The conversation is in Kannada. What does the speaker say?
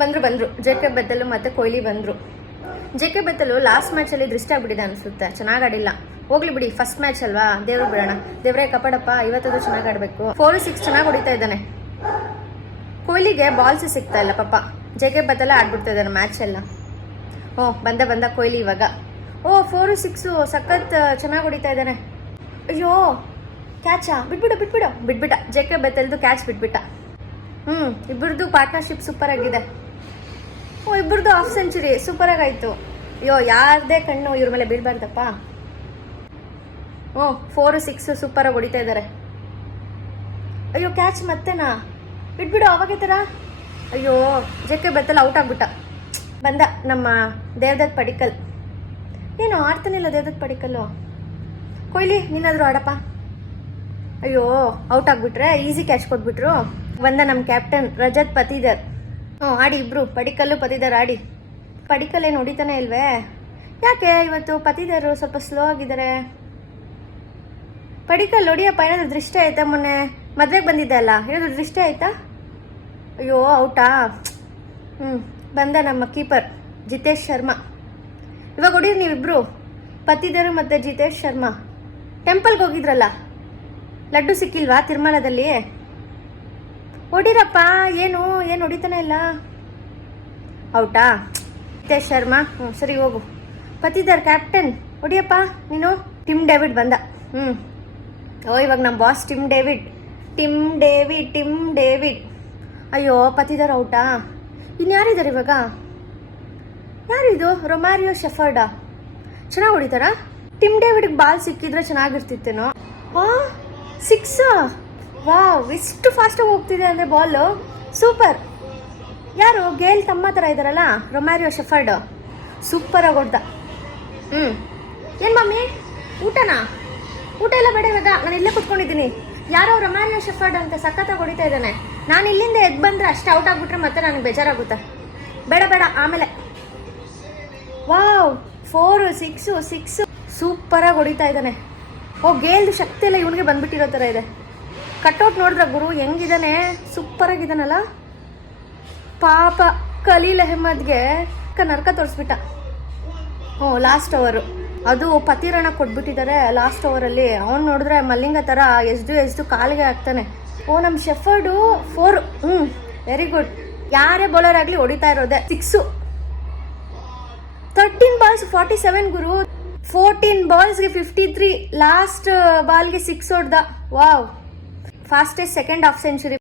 ಬಂದರು ಜೆ.ಕೆ. ಬೆತ್ತಲು ಮತ್ತು ಕೊಹ್ಲಿ ಬಂದರು. ಜೆ.ಕೆ. ಬೆತ್ತಲು ಲಾಸ್ಟ್ ಮ್ಯಾಚಲ್ಲಿ ದೃಷ್ಟಿ ಆಗ್ಬಿಟ್ಟಿದೆ ಅನಿಸುತ್ತೆ, ಚೆನ್ನಾಗಿ ಆಡಿಲ್ಲ. ಹೋಗ್ಲಿ ಬಿಡಿ, ಫಸ್ಟ್ ಮ್ಯಾಚ್ ಅಲ್ವಾ, ದೇವ್ರು ಬಿಡೋಣ. ದೇವ್ರೇ ಕಪಡಪ್ಪ, ಇವತ್ತದು ಚೆನ್ನಾಗಿ ಆಡಬೇಕು. 4-6 ಚೆನ್ನಾಗಿ ಹೊಡಿತಾ ಇದ್ದಾನೆ. ಕೊಹ್ಲಿಗೆ ಬಾಲ್ಸ್ ಸಿಗ್ತಾ ಇಲ್ಲ ಪಾಪ. ಜೆ.ಕೆ. ಬೆತ್ತಲ ಆಡ್ಬಿಡ್ತಾ ಇದ್ದಾನೆ ಮ್ಯಾಚ್ ಎಲ್ಲ. ಬಂದ ಕೊಹ್ಲಿ ಇವಾಗ. 4-6 ಸಖತ್ ಚೆನ್ನಾಗಿ ಹೊಡಿತಾ ಇದ್ದಾನೆ. ಅಯ್ಯೋ ಕ್ಯಾಚಾ, ಬಿಟ್ಬಿಟ್ಟ. ಜೆ.ಕೆ. ಬೆತ್ತಲ್ದು ಕ್ಯಾಚ್ ಬಿಟ್ಬಿಟ್ಟ. ಇಬ್ಬರದು ಪಾರ್ಟ್ನರ್ಶಿಪ್ ಸೂಪರ್ ಆಗಿದೆ. ಇಬ್ಬರದು ಹಾಫ್ ಸೆಂಚುರಿ ಸೂಪರ್ ಆಗಾಯ್ತು. ಅಯ್ಯೋ ಯಾರದೇ ಕಣ್ಣು ಇವ್ರ ಮೇಲೆ ಬೀಳ್ಬಾರ್ದಪ್ಪ. 4-6 ಸೂಪರ್ ಆಗಿ ಹೊಡಿತಾ ಇದ್ದಾರೆ. ಅಯ್ಯೋ ಕ್ಯಾಚ್ ಮತ್ತೆನಾ, ಬಿಟ್ಬಿಡು ಅವಾಗೆ ಥರ. ಅಯ್ಯೋ ಜೆ.ಕೆ. ಬೆತ್ತಲ್ ಔಟ್ ಆಗ್ಬಿಟ್ಟ. ಬಂದ ನಮ್ಮ ದೇವದತ್ ಪಡಿಕ್ಕಲ್. ಏನು ಆಡ್ತಾನಿಲ್ಲ ದೇವದತ್ ಪಡಿಕ್ಕಲ್ಲು. ಕೊಹ್ಲಿ ನೀನಾದರೂ ಆಡಪ್ಪ. ಅಯ್ಯೋ ಔಟ್ ಆಗ್ಬಿಟ್ರೆ, ಈಸಿ ಕ್ಯಾಚ್ ಕೊಟ್ಬಿಟ್ರು. ಬಂದ ನಮ್ಮ ಕ್ಯಾಪ್ಟನ್ ರಜತ್ ಪತಿದರ್. ಆಡಿ ಇಬ್ರು, ಪಡಿಕ್ಕಲ್ಲು ಪತಿದರ್ ಆಡಿ. ಪಡಿಕ್ಕಲ್ ಏನು ಹೊಡಿತಾನೆ ಇಲ್ವೇ? ಯಾಕೆ ಇವತ್ತು ಪತಿದರು ಸ್ವಲ್ಪ ಸ್ಲೋ ಆಗಿದ್ದಾರೆ? ಪಡಿಕ್ಕಲ್ ಹೊಡಿಯಪ್ಪ, ಏನಾದರೂ ದೃಷ್ಟಿ ಆಯ್ತಾ? ಮೊನ್ನೆ ಮದ್ವೆಗೆ ಬಂದಿದ್ದೆ ಅಲ್ಲ, ಏನಾದರೂ ದೃಷ್ಟಿ ಆಯ್ತಾ? ಅಯ್ಯೋ ಔಟಾ? ಬಂದ ನಮ್ಮ ಕೀಪರ್ ಜಿತೇಶ್ ಶರ್ಮಾ. ಇವಾಗ ಹೊಡೀರಿ ನೀವಿಬ್ರು, ಪತಿದರು ಮತ್ತು ಜಿತೇಶ್ ಶರ್ಮಾ. ಟೆಂಪಲ್ಗೆ ಹೋಗಿದ್ರಲ್ಲ, ಲಡ್ಡು ಸಿಕ್ಕಿಲ್ವಾ ತಿರುಮಲದಲ್ಲಿ? ಹೊಡೀರಪ್ಪ. ಏನು ಹೊಡಿತಾನೆ ಇಲ್ಲ. ಔಟಾ? ಜಿತೇಶ್ ಶರ್ಮಾ. ಸರಿ ಹೋಗು. ಪತಿದರ್ ಕ್ಯಾಪ್ಟನ್ ಹೊಡಿಯಪ್ಪ ನೀನು. ಟಿಮ್ ಡೇವಿಡ್ ಬಂದ. ಇವಾಗ ನಮ್ಮ ಬಾಸ್ ಟಿಮ್ ಡೇವಿಡ್. ಅಯ್ಯೋ ಪತಿದರ್ ಔಟಾ? ಇನ್ಯಾರಿದ್ದಾರೆ ಇವಾಗ? ಯಾರಿದು? ರೊಮ್ಯಾರಿಯೋ ಶೆಫರ್ಡಾ? ಚೆನ್ನಾಗಿ ಹೊಡಿತಾರಾ? ಟಿಮ್ ಡೇವಿಡ್ಗೆ ಬಾಲ್ ಸಿಕ್ಕಿದ್ರೆ ಚೆನ್ನಾಗಿರ್ತಿತ್ತೇನೋ. 6. ವಾವ್, ಎಷ್ಟು ಫಾಸ್ಟಾಗಿ ಹೋಗ್ತಿದೆ ಅಂದರೆ ಬಾಲು. ಸೂಪರ್. ಯಾರು? ಗೇಲ್ ತಮ್ಮ ಥರ ಇದ್ದಾರಲ್ಲ, ರೊಮ್ಯಾರಿಯೋ ಶೆಫರ್ಡ್. ಸೂಪರಾಗಿ ಹೊಡ್ದ. ಏನು ಮಮ್ಮಿ, ಊಟನಾ? ಊಟ ಎಲ್ಲ ಬೇಡ ಇವಾಗ, ನಾನು ಇಲ್ಲೇ ಕುತ್ಕೊಂಡಿದ್ದೀನಿ. ಯಾರೋ ರೊಮ್ಯಾರಿಯೋ ಶೆಫರ್ಡ್ ಅಂತ ಸಖತ್ತಾಗಿ ಹೊಡಿತಾ ಇದ್ದಾನೆ. ನಾನು ಇಲ್ಲಿಂದ ಎದ್ದು ಬಂದರೆ ಅಷ್ಟು ಔಟ್ ಆಗಿಬಿಟ್ರೆ ಮತ್ತೆ ನನಗೆ ಬೇಜಾರಾಗುತ್ತೆ. ಬೇಡ ಆಮೇಲೆ. ವಾವ್, 4-6 ಸೂಪರಾಗಿ ಹೊಡಿತಾ ಇದ್ದಾನೆ. ಗೇಲ್ದು ಶಕ್ತಿ ಎಲ್ಲ ಇವನಿಗೆ ಬಂದ್ಬಿಟ್ಟಿರೋ ಥರ ಇದೆ. ಕಟ್ಔಟ್ ನೋಡಿದ್ರ ಗುರು ಹೆಂಗಿದ್ದಾನೆ, ಸೂಪರಾಗಿದ್ದಾನಲ್ಲ. ಪಾಪ ಖಲೀಲ್ ಅಹ್ಮದ್ಗೆ ನರ್ಕ ತೋರಿಸ್ಬಿಟ್ಟ. ಲಾಸ್ಟ್ ಓವರು ಅದು ಪತಿರಣ ಕೊಟ್ಬಿಟ್ಟಿದ್ದಾರೆ ಲಾಸ್ಟ್ ಓವರಲ್ಲಿ. ಅವ್ನು ನೋಡಿದ್ರೆ ಮಲ್ಲಿಂಗ ಥರ ಎಸ್ದು ಕಾಲಿಗೆ ಹಾಕ್ತಾನೆ. ನಮ್ಮ ಶೆಫರ್ಡು 4. Very good. ಯಾರೇ ಬೌಲರ್ ಆಗಲಿ ಹೊಡಿತಾ ಇರೋದೆ 6. 13 ಬಾಲ್ಸ್ 47 ಗುರು. 14 ಬಾಲ್ಸ್ಗೆ 53. ಲಾಸ್ಟ್ ಬಾಲ್ಗೆ 6 ಹೊಡ್ದ. Wow, fastest second half century.